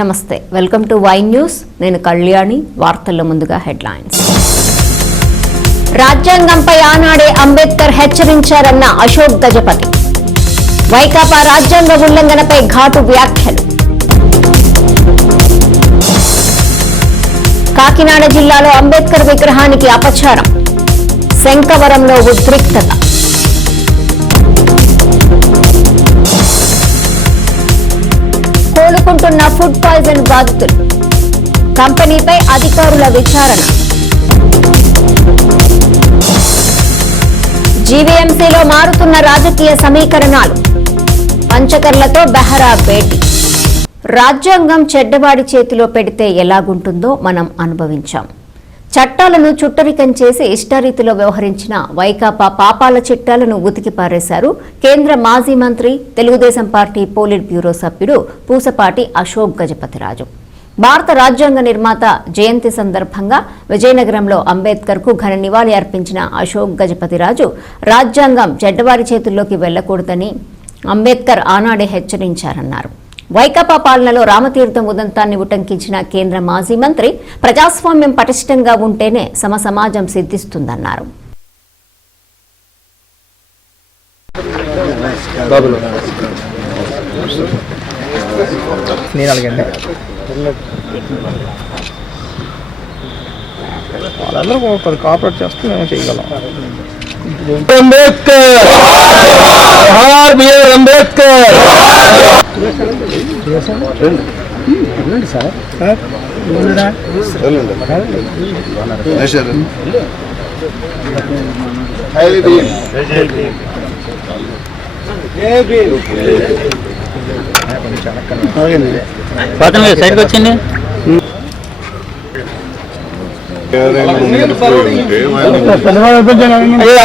నమస్తే, welcome to Y news. నేను కళ్యాణి. వార్తల్లో ముందుగా హెడ్లైన్స్. రాజ్యాంగంపై ఆనాడే అంబేద్కర్ హెచ్చరించారన్న అశోక్ గజపతి. వైకాపా రాజ్యాంగ ఉల్లంఘనపై ఘాటు వ్యాఖ్యలు. కాకినాడ జిల్లాలో అంబేద్కర్ విగ్రహానికి అపచారం. శంకవరంలో ఉద్రిక్తత. కోలుకుంటున్న ఫుడ్ పాయిజన్ బాధితులు. కంపెనీపై అధికారుల విచారణ. జీవీఎంసీలో మారుతున్న రాజకీయ సమీకరణాలు. పంచకర్లతో బెహరా భేటీ. రాజ్యాంగం చెడ్డవాడి చేతిలో పెడితే ఎలాగుంటుందో మనం అనుభవించాం. చట్టాలను చుట్టరికం చేసి ఇష్టారీతిలో వ్యవహరించిన వైకాపా పాపాల చిట్టాలను ఉతికిపారేశారు కేంద్ర మాజీ మంత్రి, తెలుగుదేశం పార్టీ పోలిట్ బ్యూరో సభ్యుడు పూసపాటి అశోక్ గజపతిరాజు. భారత రాజ్యాంగ నిర్మాత జయంతి సందర్భంగా విజయనగరంలో అంబేద్కర్ కు ఘన నివాళి అర్పించిన అశోక్ గజపతిరాజు రాజ్యాంగం చెడ్డవారి చేతుల్లోకి వెళ్లకూడదని అంబేద్కర్ ఆనాడే హెచ్చరించారన్నారు. వైకాపా పాలనలో రామతీర్థం ఉదంతాన్ని ఉటంకించిన కేంద్ర మాజీ మంత్రి ప్రజాస్వామ్యం పటిష్టంగా ఉంటేనే సమాజం సిద్ధిస్తుందన్నారు. కాపరేట్ చేస్తే మేము చేయగలం. అంబేద్కర్, జోహార్ బిఆర్ అంబేద్కర్. సైడ్కి వచ్చింది.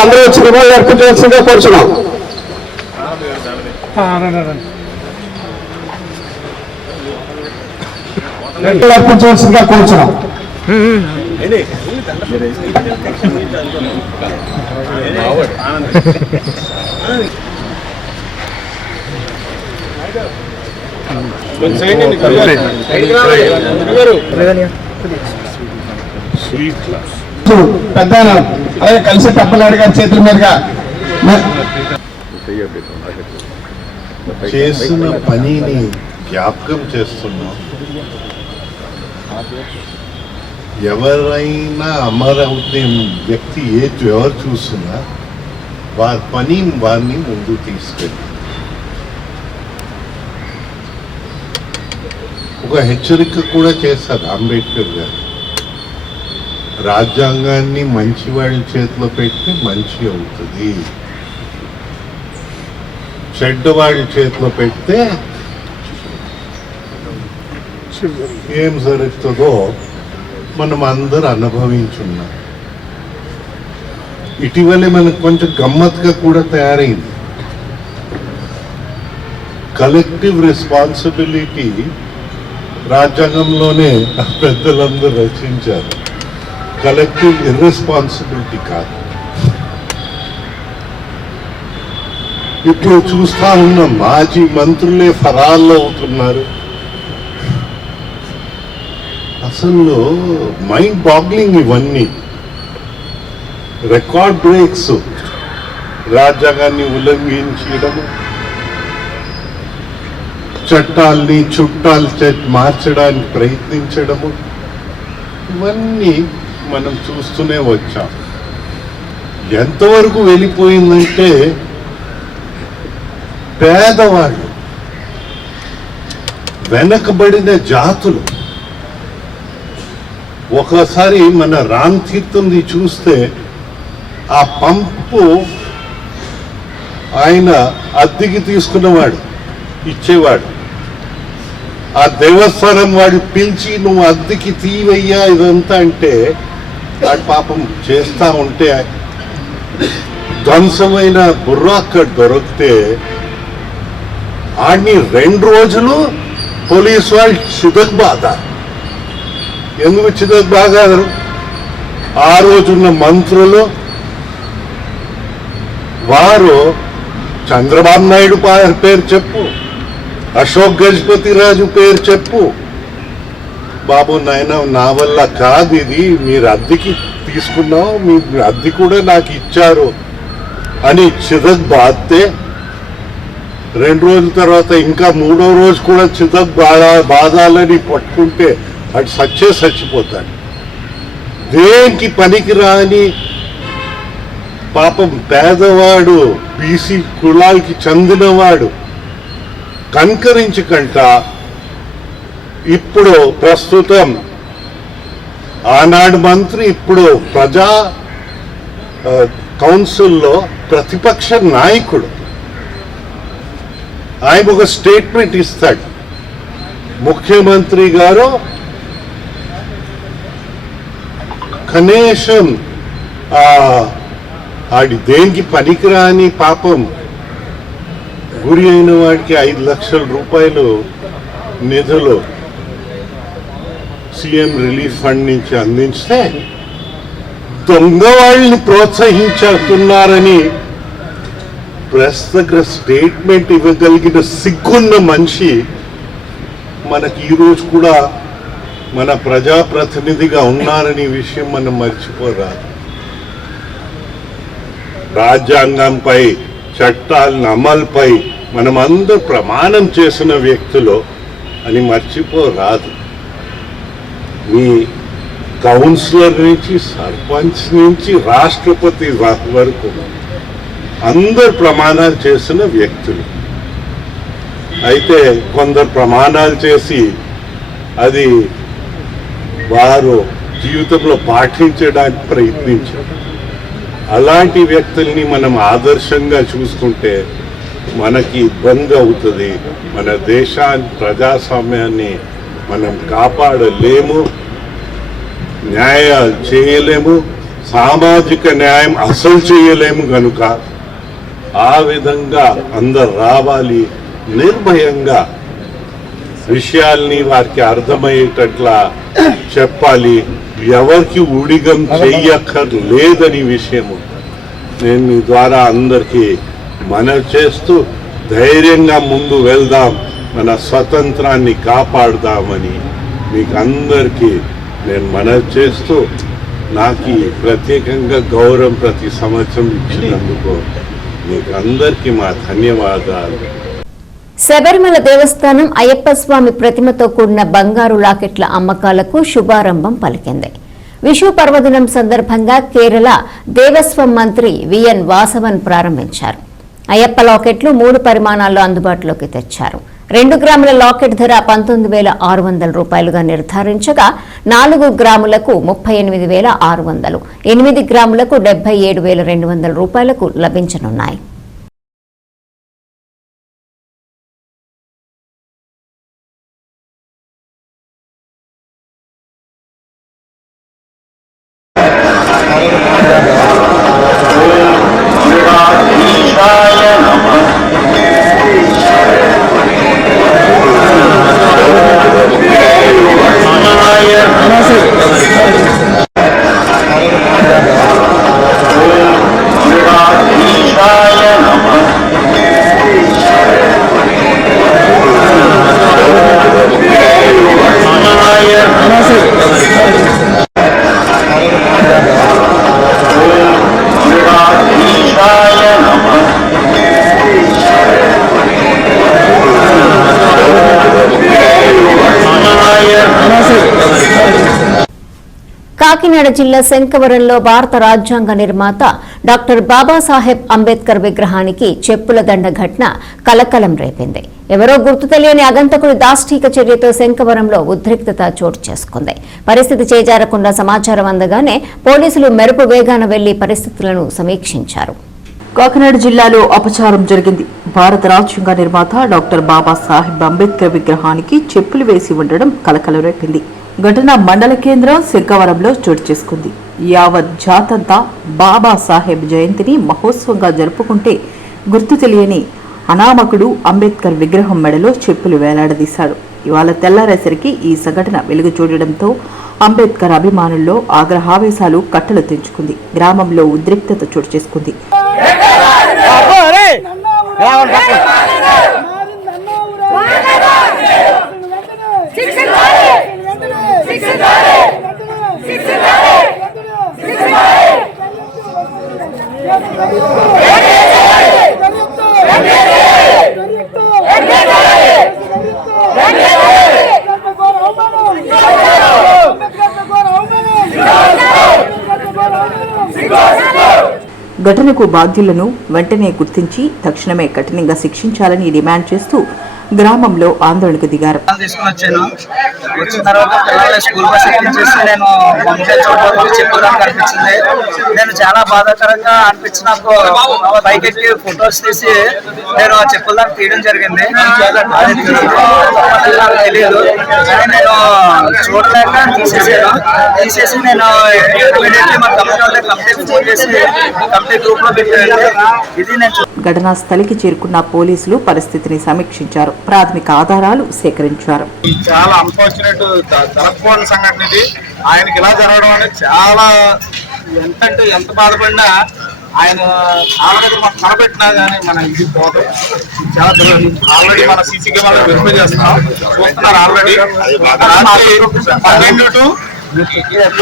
అందరూ వచ్చిన వాళ్ళు అర్పించవలసిందిగా కూర్చున్నాం. అర్పించవలసిందిగా కూర్చున్నాం. పెద్ద అలాగే కలిసి తప్పలాడి గారి చేతుల మీదుగా చేసిన పనిని జ్ఞాపకం చేస్తున్నాం. ఎవరైనా అమరవుతే వ్యక్తి ఎవరు చూసినా వారి పని వారిని ముందు తీసుకెళ్ళి ఒక హెచ్చరిక కూడా చేశారు అంబేద్కర్ గారు. రాజ్యాంగాన్ని మంచి వాళ్ళ చేతిలో పెడితే మంచి అవుతుంది, చెడ్డవాడి చేతిలో పెడితే ఏం జరుగుతుందో మనం అందరూ అనుభవించున్నాం. ఇటీవలే మనకు కొంచెం గమ్మత్తుగా కూడా తయారైంది. కలెక్టివ్ రెస్పాన్సిబిలిటీ రాజ్యాంగంలోనే పెద్దలందరూ రచించారు. కలెక్టివ్ ఇర్రెస్పాన్సిబిలిటీ కాదు. ఇప్పుడు చూస్తా ఉన్న మాజీ మంత్రులే ఫరాళ్ళు అవుతున్నారు. అసలు మైండ్ బాగ్లింగ్ ఇవన్నీ. రికార్డ్ బ్రేక్స్, రాజ్యాంగాన్ని ఉల్లంఘించడము, చట్టాల్ని చుట్టాలు మార్చడానికి ప్రయత్నించడము, ఇవన్నీ మనం చూస్తూనే వచ్చాం. ఎంతవరకు వెళ్ళిపోయిందంటే పేదవాళ్ళు, వెనకబడిన జాతులు, ఒకసారి మన రామ్ తీర్థంది చూస్తే ఆ పంపు ఆయన అద్దెకి తీసుకున్నవాడు, ఇచ్చేవాడు. ఆ దేవస్థానం వాడు పిలిచి నువ్వు అద్దెకి తీవయ్యా ఇదంతా అంటే వాడు పాపం చేస్తా ఉంటే ధ్వంసమైన బుర్ర అక్కడ దొరికితే ఆడిని 2 రోజులు పోలీసు వాళ్ళు చిదక్బాద. ఎందుకు చిదక్బాగారు? ఆ రోజున్న మంత్రులు వారు చంద్రబాబు నాయుడు పేరు చెప్పు, అశోక్ గజపతిరాజు పేరు చెప్పు, బాబు నాయన నా వల్ల కాదు, ఇది మీరు అద్దెకి తీసుకున్నావు, మీ అద్దె కూడా నాకు ఇచ్చారు అని చిదక్ బాధితే 2 రోజుల తర్వాత ఇంకా 3వ రోజు కూడా చిదక్ బాధాలని పట్టుకుంటే అటు చచ్చిపోతాడు. దేనికి పనికిరాని పాపం పేదవాడు, బీసీ కులాలకి చెందినవాడు కనికరించకంట ఇప్పుడు ప్రస్తుతం ఆనాడు మంత్రి, ఇప్పుడు ప్రజా కౌన్సిల్లో ప్రతిపక్ష నాయకుడు, ఆయన ఒక స్టేట్మెంట్ ఇస్తాడు, ముఖ్యమంత్రి గారు కనీసం ఆడి దేనికి పనికిరాని పాపం గురి అయిన వాడికి 5 లక్షల రూపాయలు నిధులు సీఎం రిలీఫ్ ఫండ్ నుంచి అందించితే దొంగ వాళ్ళని ప్రోత్సహించుతున్నారని ప్రెస్ దగ్గర స్టేట్మెంట్ ఇవ్వగలిగిన సిగ్గున్న మనిషి మనకి ఈరోజు కూడా మన ప్రజాప్రతినిధిగా ఉన్నారనే విషయం మనం మర్చిపోరాదు. రాజ్యాంగంపై, చట్టాల అమలుపై మనం అందరూ ప్రమాణం చేసిన వ్యక్తులు అని మర్చిపోరాదు. మీ కౌన్సిలర్ నుంచి, సర్పంచ్ నుంచి, రాష్ట్రపతి వరకు అందరు ప్రమాణాలు చేసిన వ్యక్తులు. అయితే కొందరు ప్రమాణాలు చేసి అది వారు జీవితంలో పాటించడానికి ప్రయత్నించారు. అలాంటి వ్యక్తుల్ని మనం ఆదర్శంగా చూసుకుంటే మనకి ఇబ్బంది అవుతుంది. మన దేశాన్ని, ప్రజాస్వామ్యాన్ని మనం కాపాడలేము, న్యాయాలు చేయలేము, సామాజిక న్యాయం అసలు చేయలేము. కనుక ఆ విధంగా అందరు రావాలి, నిర్భయంగా విషయాల్ని వారికి అర్థమయ్యేటట్లా చెప్పాలి. ఎవరికి ఊడిగం చెయ్యక్కర్లేదని విషయము నేను మీ ద్వారా అందరికీ మనవి చేస్తూ ధైర్యంగా ముందు వెళ్దాం, మన స్వతంత్రాన్ని కాపాడుదామని మీకు అందరికీ నేను మనవి చేస్తూ నాకు ప్రత్యేకంగా గౌరవం ప్రతి సంవత్సరం ఇచ్చినందుకు మీకు అందరికీ మా ధన్యవాదాలు. శబరిమల దేవస్థానం అయ్యప్ప స్వామి ప్రతిమతో కూడిన బంగారు లాకెట్ల అమ్మకాలకు శుభారంభం పలికింది. విషు పర్వదినం సందర్భంగా కేరళ దేవస్వం మంత్రి విఎన్ వాసవన్ ప్రారంభించారు. అయ్యప్ప లాకెట్లు 3 పరిమాణాల్లో అందుబాటులోకి తెచ్చారు. 2 గ్రాముల లాకెట్ ధర 19,600 రూపాయలుగా నిర్ధారించగా 4 గ్రాములకు 38,600, 8 గ్రాములకు 77,200 రూపాయలకు లభించనున్నాయి. కాకినాడ జిల్లా శంకవరంలో భారత రాజ్యాంగ నిర్మాత డాక్టర్ బాబాసాహెబ్ అంబేద్కర్ విగ్రహానికి చెప్పుల దండ ఘటన కలకలం రేపింది. ఎవరో గుర్తు తెలియని అగంతకుడి దాష్టీక చర్యతో శంకవరంలో ఉద్రిక్తత చోటు చేసుకుంది. పరిస్థితి చేజారకుండా సమాచారం అందగానే పోలీసులు మెరుపు వేగాన వెళ్లి పరిస్థితులను సమీక్షించారు. కాకినాడ జిల్లాలో అపచారం జరిగింది. భారత రాజ్యాంగ నిర్మాత డాక్టర్ బాబాసాహెబ్ అంబేద్కర్ విగ్రహానికి చెప్పులు వేసి ఉండడం కలకలం రేపింది. ఘటన మండల కేంద్రం శంకవరంలో చోటు చేసుకుంది. యావత్ జాతంతా బాబాసాహెబ్ జయంతిని మహోత్సవంగా జరుపుకుంటే గుర్తు తెలియని అనామకుడు అంబేద్కర్ విగ్రహం మెడలో చెప్పులు వేలాడదీశాడు. ఇవాళ తెల్లారేసరికి ఈ సంఘటన వెలుగు చూడడంతో అంబేద్కర్ అభిమానుల్లో ఆగ్రహావేశాలు కట్టలు తెంచుకుంది. గ్రామంలో ఉద్రిక్తత చోటు చేసుకుంది. ఘటనకు బాధ్యులను వెంటనే గుర్తించి తక్షణమే కఠినంగా శిక్షించాలని డిమాండ్ చేస్తూ గ్రామంలో ఆందోళనకు దిగారు. తీసుకుని వచ్చాను. వచ్చిన తర్వాత పిల్లల్ని స్కూల్ బస్ ఎక్కించేసి నేను పంపించే చోటు చెప్పడానికి అనిపించింది. నేను చాలా బాధాకరంగా అనిపించి నాకు బైక్ ఎక్కి ఫొటోస్ తీసి నేను చెప్పుల దాకా తీయడం జరిగింది. అది నాకు తెలియదు కానీ నేను చూడలేక తీసేసి నేను ఇమీడియట్లీ మా కమిటీకి ఫోన్ చేసి కమిటీ గ్రూప్ లో పెట్టాను. ఇది నేను ఘటనా స్థలికి చేరుకున్న పోలీసులు పరిస్థితిని సమీక్షించారు, ప్రాథమిక ఆధారాలు సేకరించారు. చాలా అన్ఫార్చునేట్ జరగకూడని సంఘటన ఇది. ఆయనకి ఇలా జరగడం అనేది చాలా ఎంత బాధపడినా ఆయన ఆల్రెడీ మాకు కనబెట్టినా కానీ మన ఇది పోదు. చాలా ఆల్రెడీ మన సీసీ కెమెరా వెరిఫై చేస్తున్నాం, చూస్తున్నారు. ఆల్రెడీ రాత్రి 12 to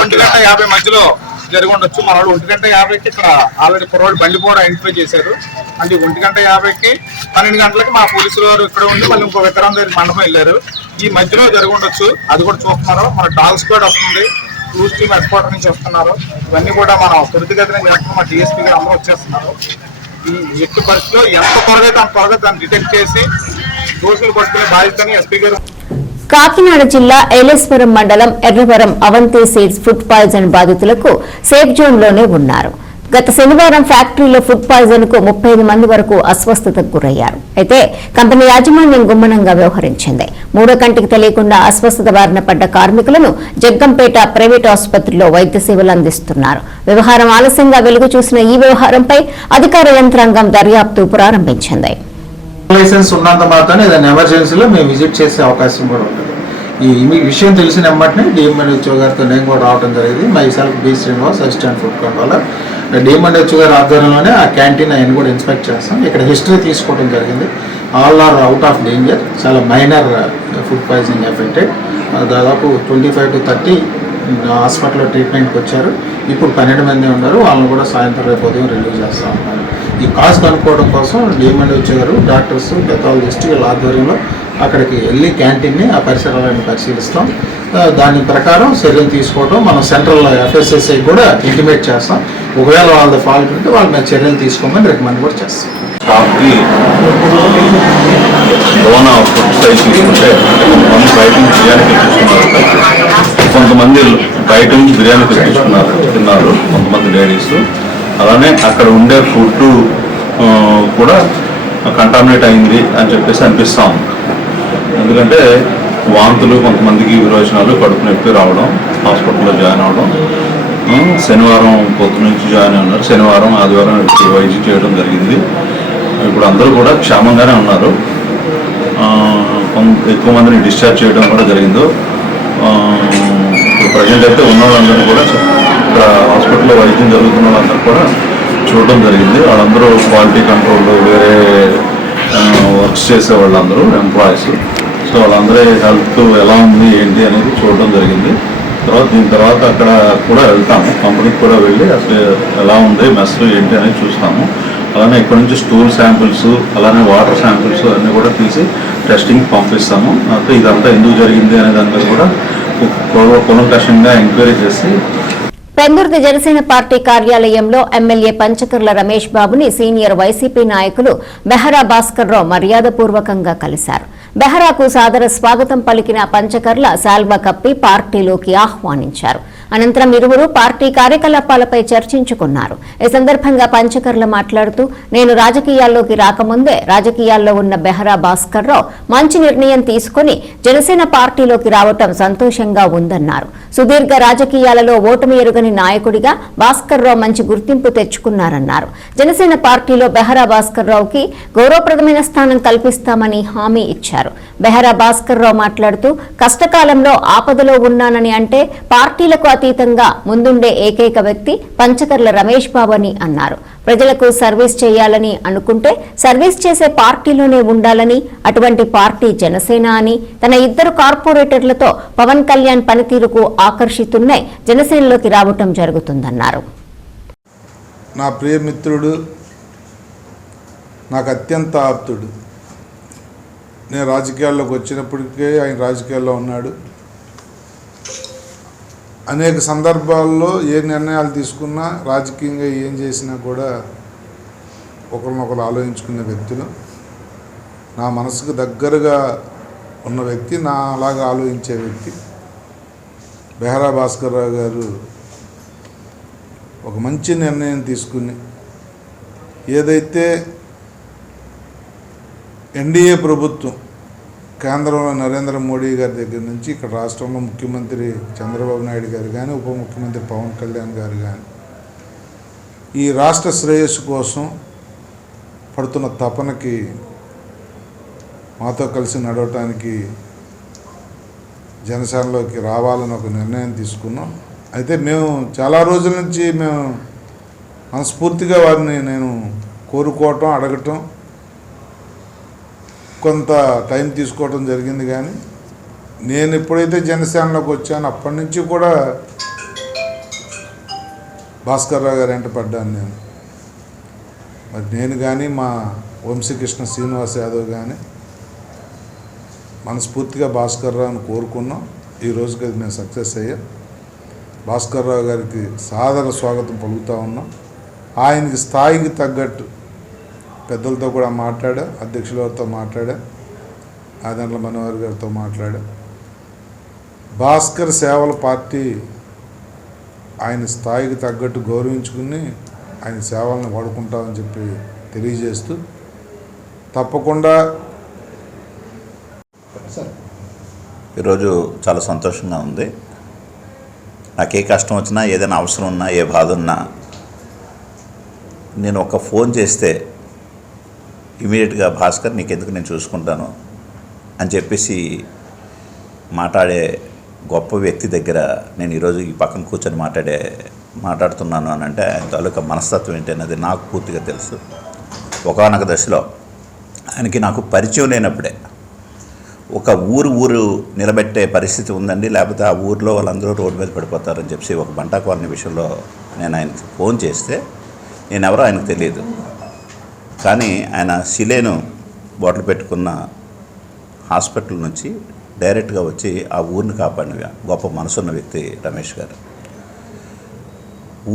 1:50 మధ్యలో జరిగి ఉండొచ్చు. మన వాళ్ళు 1:50కి ఇక్కడ ఆల్రెడీ కుర్రోళ్ళు బండి కూడా ఐడెంటిఫై చేశారు. అంటే 1:50కి 12 గంటలకి మా పోలీసులు వారు ఇక్కడ ఉండి మళ్ళీ ఇంకో విక్రమ్ దగ్గర మండపం వెళ్ళారు. ఈ మధ్యలో జరిగి ఉండొచ్చు, అది కూడా చూస్తున్నారు. మన డాగ్ స్క్వాడ్ వస్తుంది, క్రూజ్ టీమ్ హెడ్ క్వార్టర్ నుంచి వస్తున్నారు. ఇవన్నీ కూడా మనం త్వరితగతిన చేస్తున్నాం. మా డిఎస్పీ గారు అందరూ వచ్చేస్తున్నారు. ఈ ఎట్టి పరిస్థితిలో ఎంత త్వరగా అంత త్వరగా దాన్ని డిటెక్ట్ చేసి దోషులు పట్టుకునే బాధ్యతని ఎస్పీ గారు. కాకినాడ జిల్లా ఏలేశ్వరం మండలం Erravaram Avanti seeds food poison బాధితులకు సేఫ్ జోన్లోనే ఉన్నారు. గత శనివారం ఫ్యాక్టరీలో ఫుడ్ పాయిజన్ కు 35 మంది వరకు అస్వస్థతకు గురయ్యారు. అయితే కంపెనీ యాజమాన్యం గుమ్మనంగా వ్యవహరించింది. మూడో కంటికి తెలియకుండా అస్వస్థత బారిన పడ్డ కార్మికులను జగ్గంపేట ప్రైవేట్ ఆసుపత్రిలో వైద్య సేవలు అందిస్తున్నారు. వ్యవహారం ఆలస్యంగా వెలుగు చూసిన ఈ వ్యవహారంపై అధికార యంత్రాంగం దర్యాప్తు ప్రారంభించింది. లైసెన్స్ ఉన్నంత మాత్రం ఏదైనా ఎమర్జెన్సీలో మేము విజిట్ చేసే అవకాశం కూడా ఉంటుంది. ఈ విషయం తెలిసిన వెంటనే డిఎంఎన్హెచ్ఓ గారితో నేను కూడా రావడం జరిగింది. Myself B Srinivas, assistant food controller. DMNHO గారి ఆధ్వర్యంలోనే ఆ క్యాంటీన్ ఆయన కూడా ఇన్స్పెక్ట్ చేస్తాం. ఇక్కడ హిస్టరీ తీసుకోవడం జరిగింది. All are out of danger. చాలా మైనర్ ఫుడ్ పాయిజనింగ్ ఎఫెక్టెడ్. దాదాపు 25 to 30 హాస్పిటల్లో ట్రీట్మెంట్కి వచ్చారు. ఇప్పుడు 12 మంది ఉన్నారు. వాళ్ళని కూడా సాయంత్రం రేపు ఉదయం రిలీవ్ చేస్తూ ఉన్నారు. ఈ కాజ్ కనుక్కోవడం కోసం డిఎంఎన్హెచ్ఓ గారు, డాక్టర్స్, పెథాలజిస్ట్ వీళ్ళ ఆధ్వర్యంలో అక్కడికి వెళ్ళి క్యాంటీన్ని ఆ పరిసరాలను పరిశీలిస్తాం. దాని ప్రకారం చర్యలు తీసుకోవడం మనం సెంట్రల్ ఎఫ్ఎస్ఎస్ఐ కూడా ఇంటిమేట్ చేస్తాం. ఒకవేళ వాళ్ళ ఫాల్ట్ ఉంటే వాళ్ళ మీద చర్యలు తీసుకోమని రికమెండ్ కూడా చేస్తాం. స్టాఫ్కి కరోనా ఫుడ్ సైజ్ తీసుకుంటే కొంతమంది బయట నుంచి బిర్యానీ తెచ్చుకున్నారు, కొంతమంది బయట నుంచి బిర్యానీ తిన్నారు కొంతమంది లేడీస్. అలానే అక్కడ ఉండే ఫుడ్ కూడా కంటామినేట్ అయింది అని చెప్పేసి అనిపిస్తా ఉంది. ఎందుకంటే వాంతులు, కొంతమందికి విరోచనాలు, కడుపు నొప్పి రావడం, హాస్పిటల్లో జాయిన్ అవ్వడం. శనివారం పొద్దు నుంచి జాయిన్ అన్నారు. శనివారం, ఆదివారం వైద్యం చేయడం జరిగింది. ఇప్పుడు అందరూ కూడా క్షేమంగానే ఉన్నారు. ఎక్కువ మందిని డిశ్చార్జ్ చేయడం కూడా జరిగింది. ఇప్పుడు ప్రజెంట్ అయితే ఉన్న వాళ్ళందరూ కూడా ఇక్కడ హాస్పిటల్లో వైద్యం జరుగుతున్న వాళ్ళందరూ కూడా చూడడం జరిగింది. వాళ్ళందరూ క్వాలిటీ కంట్రోల్, వేరే వర్క్స్ చేసే వాళ్ళందరూ ఎంప్లాయీస్. సో వాళ్ళందరూ హెల్త్ ఎలా ఉంది ఏంటి అనేది చూడడం జరిగింది. దీని తర్వాత అక్కడ కూడా వెళ్తాము, కంపెనీకి కూడా వెళ్ళి అసలు ఎలా ఉంది మెస్ ఏంటి అనేది చూస్తాము. అలానే ఇక్కడ నుంచి స్టూల్ శాంపిల్స్, అలానే వాటర్ శాంపిల్స్ అన్నీ కూడా తీసి టెస్టింగ్ పంపిస్తాము. అయితే ఇదంతా ఎందుకు జరిగింది అనే దాని మీద కూడా కూలంకషంగా ఎంక్వైరీ చేసి. పెందుర్తి జనసేన పార్టీ కార్యాలయంలో ఎమ్మెల్యే పంచకర్ల రమేష్ బాబుని సీనియర్ వైసీపీ నాయకులు బెహరా భాస్కర్ రావు మర్యాదపూర్వకంగా కలిశారు. బెహరాకు సాదర స్వాగతం పలికిన పంచకర్ల శాల్వా కప్పి పార్టీలోకి ఆహ్వానించారు. అనంతరం ఇరువురు పార్టీ కార్యకలాపాలపై చర్చించుకున్నారు. ఈ సందర్భంగా పంచకర్ల మాట్లాడుతూ, నేను రాజకీయాల్లోకి రాకముందే రాజకీయాల్లో ఉన్న బెహరా భాస్కర్ రావు మంచి నిర్ణయం తీసుకుని జనసేన పార్టీలోకి రావటం సంతోషంగా ఉందన్నారు. సుదీర్ఘ రాజకీయాలలో ఓటమి ఎరుగని నాయకుడిగా భాస్కర్ రావు మంచి గుర్తింపు తెచ్చుకున్నారన్నారు. జనసేన పార్టీలో బెహరా భాస్కర్ రావుకి గౌరవప్రదమైన స్థానం కల్పిస్తామని హామీ ఇచ్చారు. బెహరా భాస్కర్ రావు మాట్లాడుతూ, కష్టకాలంలో ఆపదలో ఉన్నానని అంటే పార్టీలకు అతీతంగా ముందుండే ఏకైక వ్యక్తి పంచకర్ల రమేష్ బాబు అని అన్నారు. ప్రజలకు సర్వీస్ చేయాలని అనుకుంటే సర్వీస్ చేసే పార్టీలోనే ఉండాలని, అటువంటి పార్టీ జనసేన అని, తన 2 కార్పొరేటర్లతో పవన్ కళ్యాణ్ పనితీరుకు ఆకర్షితున్నై జనసేనలోకి రావటం జరుగుతుందన్నారు. నా ప్రియమిత్రుడు నాకు అత్యంత ఆప్తుడు. నేను రాజకీయాల్లోకి వచ్చినప్పటికే ఆయన రాజకీయాల్లో ఉన్నాడు. అనేక సందర్భాల్లో ఏ నిర్ణయాలు తీసుకున్నా, రాజకీయంగా ఏం చేసినా కూడా ఒకరినొకరు ఆలోచించుకునే వ్యక్తులు. నా మనసుకు దగ్గరగా ఉన్న వ్యక్తి, నా అలాగా ఆలోచించే వ్యక్తి. బెహరా భాస్కర్ రావు గారు ఒక మంచి నిర్ణయం తీసుకుని, ఏదైతే ఎన్డీఏ ప్రభుత్వం కేంద్రంలో నరేంద్ర మోడీ గారి దగ్గర నుంచి ఇక్కడ రాష్ట్రంలో ముఖ్యమంత్రి చంద్రబాబు నాయుడు గారు కానీ, ఉప ముఖ్యమంత్రి పవన్ కళ్యాణ్ గారు కానీ ఈ రాష్ట్ర శ్రేయస్సు కోసం పడుతున్న తపనకి మాతో కలిసి నడవటానికి జనసేనలోకి రావాలని ఒక నిర్ణయం తీసుకున్నాం. అయితే మేము చాలా రోజుల నుంచి మేము మనస్ఫూర్తిగా వారిని నేను కోరుకోవటం, అడగటం, కొంత టైం తీసుకోవటం జరిగింది. కానీ నేను ఎప్పుడైతే జనసేనలోకి వచ్చానో అప్పటి నుంచి కూడా భాస్కర్ రావు గారు వెంట పడ్డాను నేను. మరి నేను కానీ మా వంశీకృష్ణ శ్రీనివాస్ యాదవ్ కానీ మనస్ఫూర్తిగా భాస్కర్ రావుని కోరుకున్నాం. ఈ రోజుకి అది మేము సక్సెస్ అయ్యాం. భాస్కర్ రావు గారికి సాదర స్వాగతం పలుకుతూ ఉన్నాం. ఆయనకి స్థాయికి తగ్గట్టు పెద్దలతో కూడా మాట్లాడా, అధ్యక్షుల వారితో మాట్లాడా, ఆదండ్ల మనోహర్ గారితో మాట్లాడా. భాస్కర్ సేవల పార్టీ ఆయన స్థాయికి తగ్గట్టు గౌరవించుకుని ఆయన సేవలను వాడుకుంటామని చెప్పి తెలియజేస్తూ, తప్పకుండా ఈరోజు చాలా సంతోషంగా ఉంది. నాకు ఏ కష్టం వచ్చినా, ఏదైనా అవసరం ఉన్నా, ఏ బాధ ఉన్నా నేను ఒక ఫోన్ చేస్తే ఇమీడియట్గా భాస్కర్ నీకెందుకు నేను చూసుకుంటాను అని చెప్పేసి మాట్లాడే గొప్ప వ్యక్తి దగ్గర నేను ఈరోజు ఈ పక్కన కూర్చొని మాట్లాడుతున్నాను అని అంటే ఆయన తాలూకా మనస్తత్వం ఏంటనేది నాకు పూర్తిగా తెలుసు. ఒకానొక దశలో ఆయనకి నాకు పరిచయం లేనప్పుడే ఒక ఊరు నిలబెట్టే పరిస్థితి ఉందండి, లేకపోతే ఆ ఊరిలో వాళ్ళందరూ రోడ్డు మీద పడిపోతారని చెప్పి ఒక బంటా కాలనీ విషయంలో నేను ఆయనకి ఫోన్ చేస్తే నేనెవరో ఆయనకు తెలియదు. కానీ ఆయన సిలేను బాటిల్ పెట్టుకున్న హాస్పిటల్ నుంచి డైరెక్ట్గా వచ్చి ఆ ఊరిని కాపాడిన గొప్ప మనసున్న వ్యక్తి రమేష్ గారు.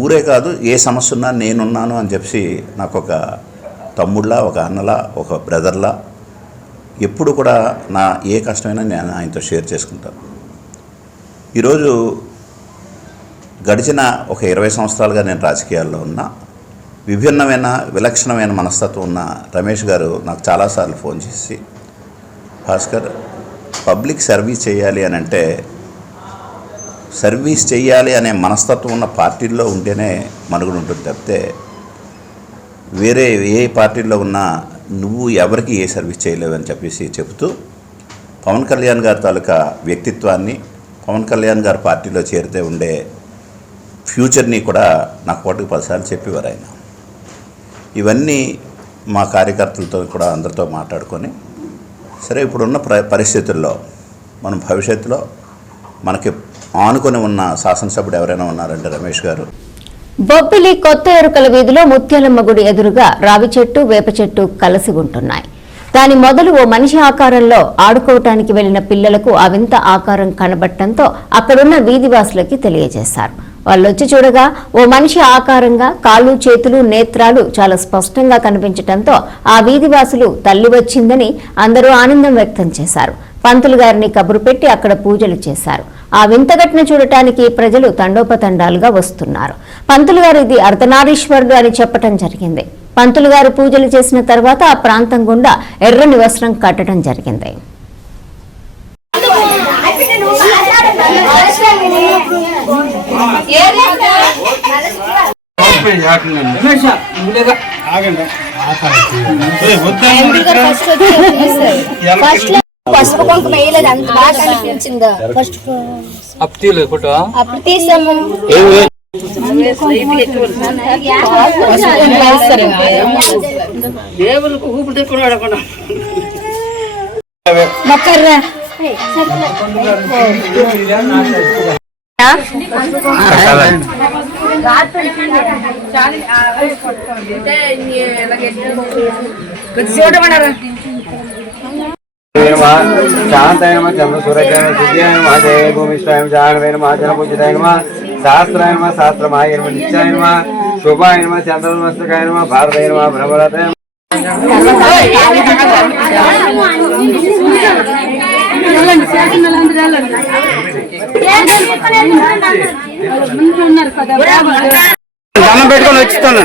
ఊరే కాదు, ఏ సమస్య ఉన్నా నేనున్నాను అని చెప్పి నాకు ఒక తమ్ముళ్ళ, ఒక అన్నలా, ఒక బ్రదర్లా ఎప్పుడు కూడా నా ఏ కష్టమైనా నేను ఆయనతో షేర్ చేసుకుంటాను. ఈరోజు గడిచిన ఒక 20 సంవత్సరాలుగా నేను రాజకీయాల్లో ఉన్నా, విభిన్నమైన విలక్షణమైన మనస్తత్వం ఉన్న రమేష్ గారు నాకు చాలాసార్లు ఫోన్ చేసి, భాస్కర్ పబ్లిక్ సర్వీస్ చేయాలి అని అంటే, సర్వీస్ చేయాలి అనే మనస్తత్వం ఉన్న పార్టీల్లో ఉంటేనే మనుగడ ఉంటుంది తప్పితే వేరే ఏ పార్టీల్లో ఉన్నా నువ్వు ఎవరికి ఏ సర్వీస్ చేయలేవు అని చెప్పేసి చెబుతూ, పవన్ కళ్యాణ్ గారి తాలూకా వ్యక్తిత్వాన్ని, పవన్ కళ్యాణ్ గారి పార్టీలో చేరితే ఉండే ఫ్యూచర్ని కూడా నాకు 10 సార్లు చెప్పేవారు ఆయన. ఇవన్నీ మా కార్యకర్తలతో కూడా అందరితో మాట్లాడుకొని, సరే ఇప్పుడున్న పరిస్థితుల్లో మనం భవిష్యత్తులో మనకి ఆనుకొని ఉన్న శాసనసభ్యుడు ఎవరైనా ఉన్నారంటే రమేష్ గారు. బొబ్బిలి కొత్త ఎరుకల వీధిలో ముత్యాలమ్మ గుడి ఎదురుగా రావి చెట్టు, వేప చెట్టు కలిసి ఉంటున్నాయి. దాని మొదలు ఓ మనిషి ఆకారంలో ఆడుకోవటానికి వెళ్లిన పిల్లలకు ఆ వింత ఆకారం కనబట్టడంతో అక్కడున్న వీధివాసులకి తెలియజేశారు. వాళ్ళొచ్చి చూడగా ఓ మనిషి ఆకారంగా కాళ్ళు, చేతులు, నేత్రాలు చాలా స్పష్టంగా కనిపించడంతో ఆ వీధివాసులు తల్లి వచ్చిందని అందరూ ఆనందం వ్యక్తం చేశారు. పంతులు గారిని కబురు పెట్టి అక్కడ పూజలు చేశారు. ఆ వింతఘటన చూడటానికి ప్రజలు తండోపతండాలుగా వస్తున్నారు. పంతులు గారు ఇది అర్ధనారీశ్వరుడు అని చెప్పటం జరిగింది. పంతులు గారు పూజలు చేసిన తర్వాత ఆ ప్రాంతం గుండా ఎర్రని వస్త్రం కట్టడం జరిగింది. పసుపు కుంకుమ వేయలేదు, అంత బాగా అనిపించిందా? అప్పుడు తీసాము. దేవులకు ఊపిరి తెక్కున్నాడు. శాంతాయ నమ చంద్ర సూర్యాయ నమ దివ్యాయ నమ జయ భూమిష్టాయ నమ జాహ్నవే నమ జనపూజితాయ నమ శాస్త్రాయ నమ శాస్త్రమాయ నమ నిత్యాయ నమ శుభాయ నమ చంద్రమస్తకాయ నమ భారతాయ నమ బ్రహ్మరథాయ దండం పెట్టుకొని వచ్చిస్తాను.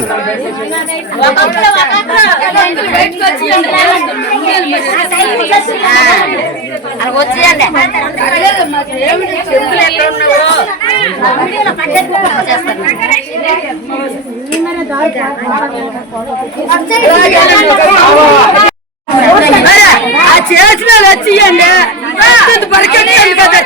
చేసిన వచ్చియండి పరికెట్టండి కదా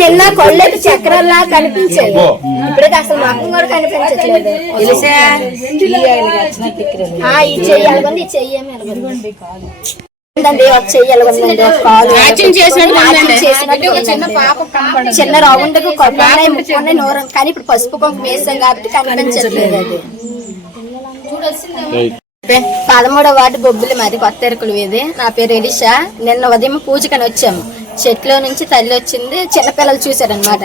నిన్న కొళ్ళకి చక్రాల్లా కనిపించాయి, ఇప్పుడైతే అసలు మొత్తం కూడా కనిపించట్లేదు. ఈ చెయ్యి ఎలాగొంది, ఈ చెయ్యి ఏమి ఎలాగొంది, చిన్న రౌండ్ కొబ్బరి ముక్కున్నాయి నోరు, కానీ ఇప్పుడు పసుపు కుంకుమ వేసాం కాబట్టి కనిపించట్లేదు. అది 13వ వార్డు బొబ్బులు, మాది కొత్త ఎరుకులు వీధి. నా పేరు ఎలిషా. నిన్న ఉదయం పూజకని వచ్చాము. చెట్లో నుంచి తల్లి వచ్చింది, చిన్నపిల్లలు చూసారనమాట.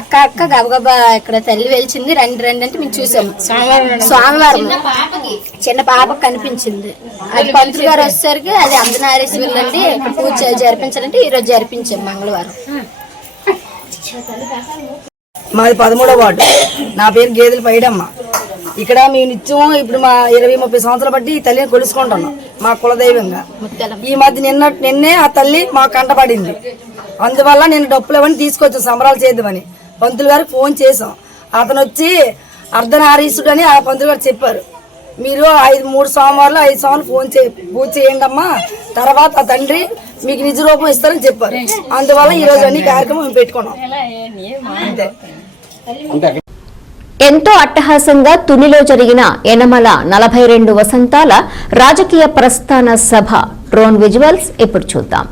అక్క గబగబా ఇక్కడ తల్లి వెలిచింది, రండి అంటే మేము చూసాము. సోమవారం చిన్న పాపకు కనిపించింది. అది పంతులు గారు వచ్చేసరికి అది అందనారేసి వెళ్ళండి ఇక్కడ పూజ జరిపించాలంటే ఈ రోజు జరిపించాము మంగళవారం. మాది 13వ వార్డు. నా పేరు గేదెల పైడమ్మ. ఇక్కడ మేము నిత్యం ఇప్పుడు మా 20-30 సంవత్సరాలు బట్టి ఈ తల్లిని కొలుసుకుంటున్నాం మా కులదైవంగా. ఈ మధ్య నిన్నే ఆ తల్లి మా కంటపడింది. అందువల్ల నేను డప్పులు అవన్నీ తీసుకొచ్చాను సంబరాలు చేద్దామని. పంతులు గారికి ఫోన్ చేసాం. అతను వచ్చి అర్ధనారీసుడు అని ఆ పంతులు గారు చెప్పారు. మీరు 3 సోమవారాలు 5 సోమవారాలు పూజ చేయండి అమ్మా, తర్వాత ఆ తండ్రి మీకు నిజ రూపం ఇస్తారని చెప్పారు. అందువల్ల ఈ రోజు అన్ని కార్యక్రమం మేము పెట్టుకున్నాం. అంతే. ఎంతో అట్టహాసంగా తునిలో జరిగిన యనమల 42 వసంతాల రాజకీయ ప్రస్థాన సభ డ్రోన్ విజువల్స్ ఇప్పుడు చూద్దాం.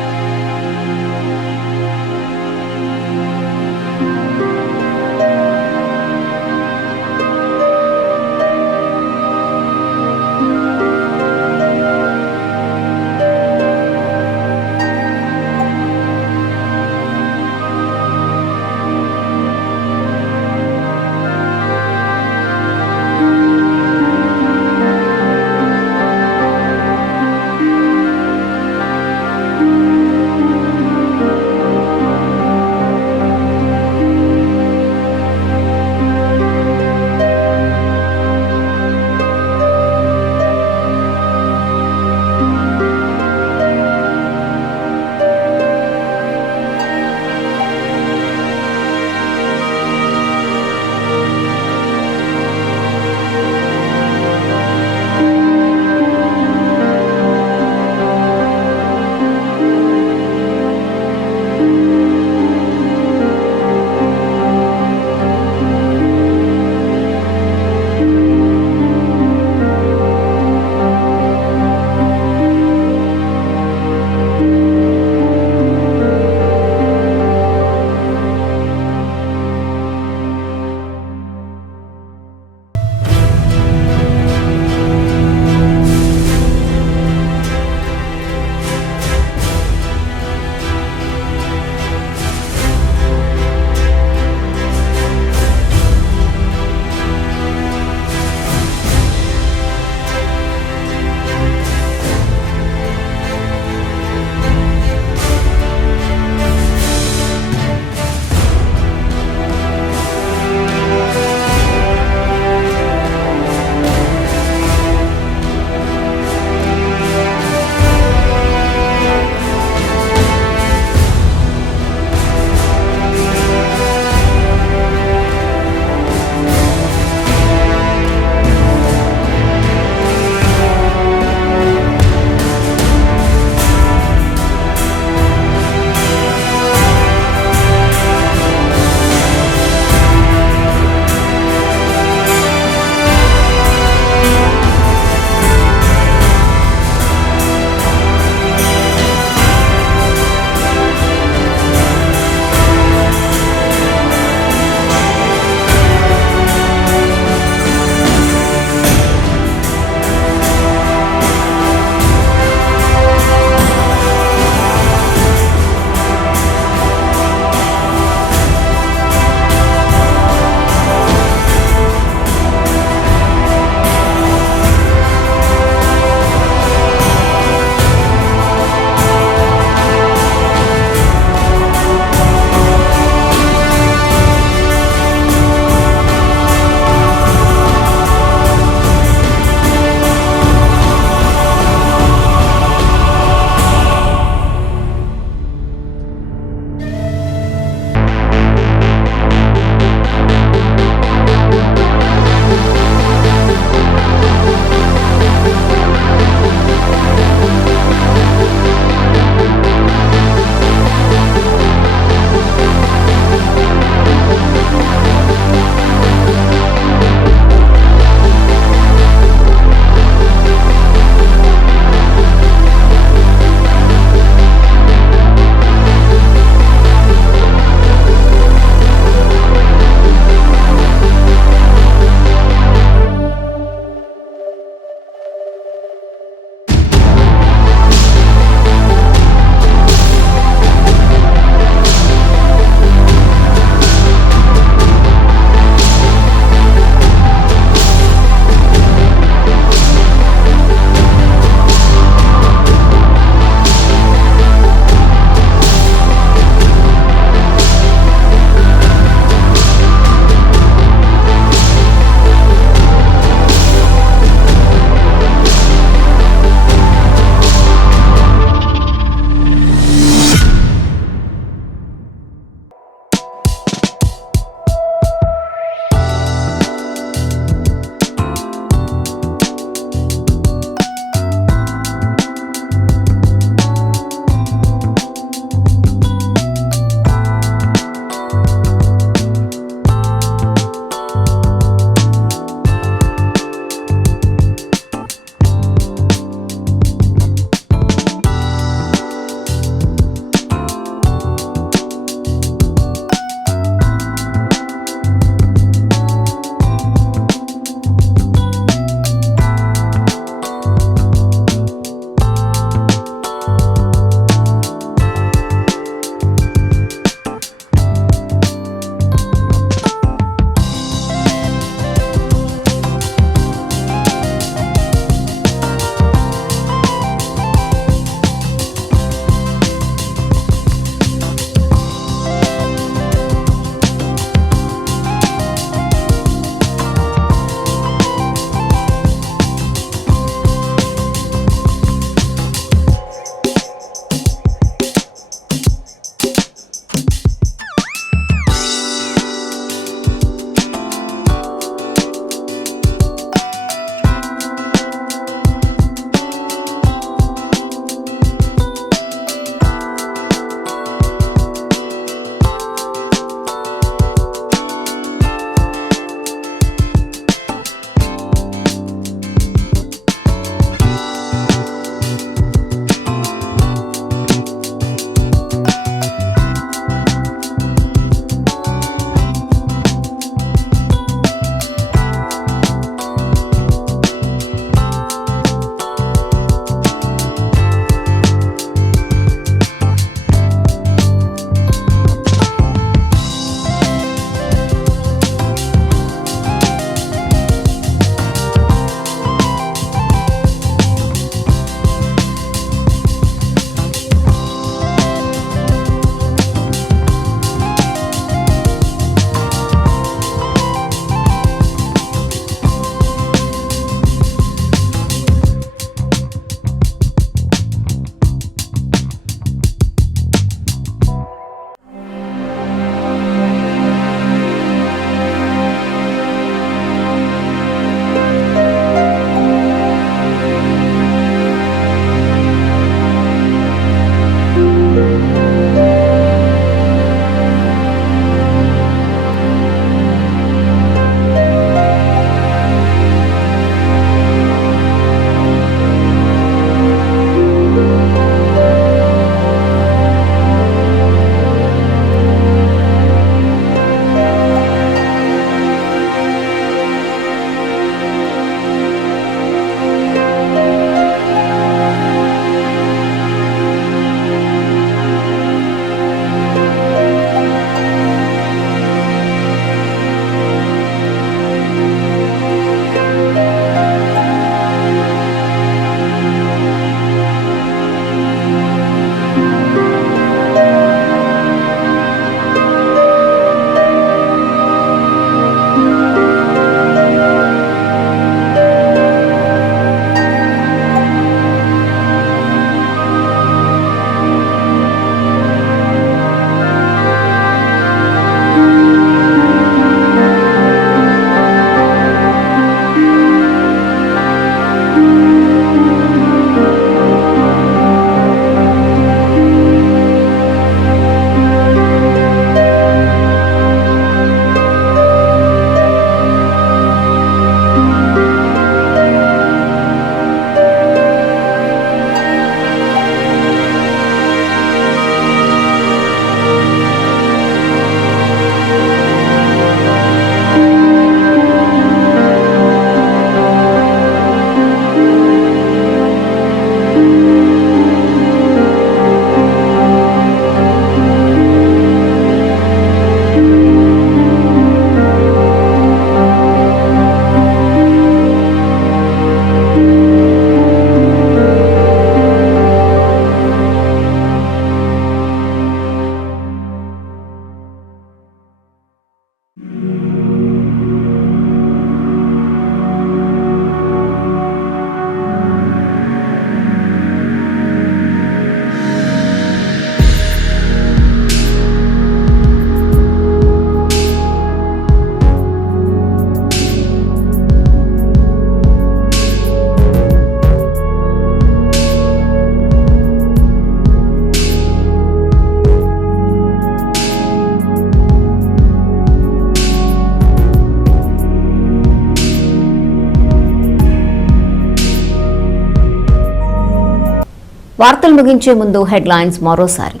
వార్తలు ముగించే ముందు హెడ్లైన్స్ మరోసారి.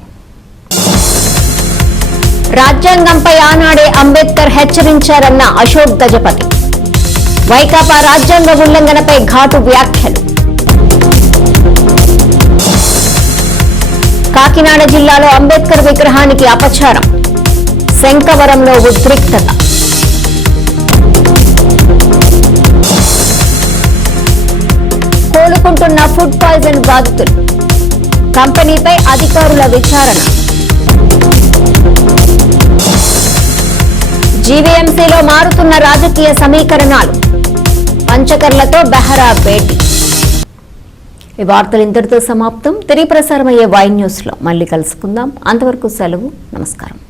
రాజ్యాంగంపై ఆనాడే అంబేద్కర్ హెచ్చరించారన్న అశోక్ గజపతి. వైకాపా రాజ్యాంగ ఉల్లంఘనపై ఘాటు వ్యాఖ్యలు. కాకినాడ జిల్లాలో అంబేద్కర్ విగ్రహానికి అపచారం. శంకవరంలో ఉద్రిక్తత. కోలుకుంటున్న ఫుడ్ పాయిజన్ బాధితులు. కంపెనీపై అధికారుల విచారణ. జీవీఎంసీలో మారుతున్న రాజకీయ సమీకరణాలు. పంచకర్లతో బెహరా భేటీ. ఈ వార్తలు ఇంతటితో సమాప్తం. తిరిగి ప్రసారమయ్యే వై న్యూస్లో మళ్ళీ కలుసుకుందాం. అంతవరకు సెలవు. నమస్కారం.